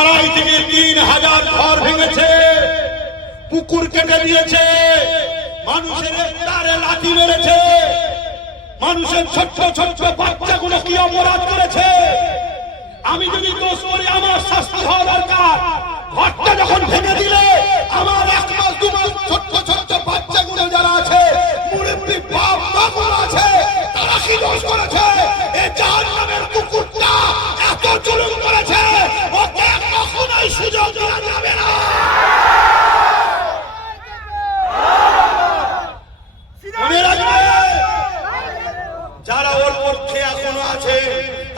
2.5 থেকে 3,000 ঘর ভেঙেছে, পুকুর কেটে দিয়েছে, মানুষের তারে লাঠি মেরেছে, মানুষের ছোট্ট ছোট্ট বাচ্চাগুলো কি অপরাধ করেছে। আমি যদি দোষ করি আমার শাস্তি হওয়া দরকার। ঘরটা যখন ভেঙে দিলে আমার 1 মাস 2 মাস ছোট্ট ছোট্ট বাচ্চাগুলো যারা আছে, মুরব্বি বাপ মাগুলো আছে, তারা কি দোষ করেছে? এই জাহান্নামের কুকুরটা এত জুলুম করেছে, ওকে কখনোই সুযোগ দেওয়া যাবে না। মনে রাখবে, যারা ওর পক্ষে এখনো আছে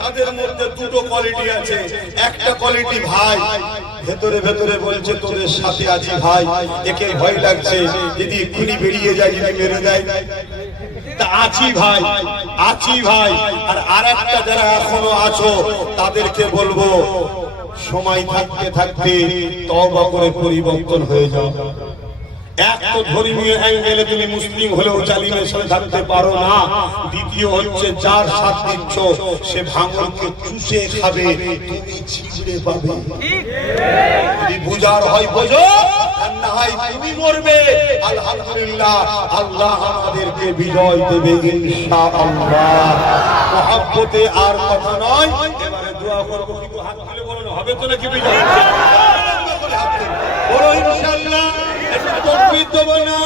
তাদের মধ্যে দুটো কোয়ালিটি আছে। একটা কোয়ালিটি ভাই ভেতরে ভেতরে বলছে তোদের সাথে আছি ভাই, একে ভয় লাগছে যদি এক্ষুনি বেরিয়ে যায়, যদি মেরে দেয়, তা আছি ভাই, আছি ভাই। আর আরেকটা যারা এখনো আছো তাদেরকে বলবো সময় থাকতে থাকতে তওবা করে পরিবর্তন হয়ে যাও। এক তো ধর্মীয় অ্যাঙ্গেলে তুমি মুসলিম হলেও জালিমের সাথে থাকতে পারো না। দ্বিতীয় হচ্ছে যার সাথ দিচ্ছ সে ভাঙনকে চুষে খাবে, তুমি ছিঁড়ে পাবে। যদি বুঝার হয় বোঝো, আর না হয় তুমি মরবে। আলহামদুলিল্লাহ, আল্লাহ আমাদেরকে বিজয় দেবে ইনশাআল্লাহ। মহব্বতে আর কথা নয়, এবারে দোয়া করব। কিন্তু হাত তুলে বলো হবে তো নাকি বিজয়? বলো ইনশাআল্লাহ। এটা তো বিদ্যমান না।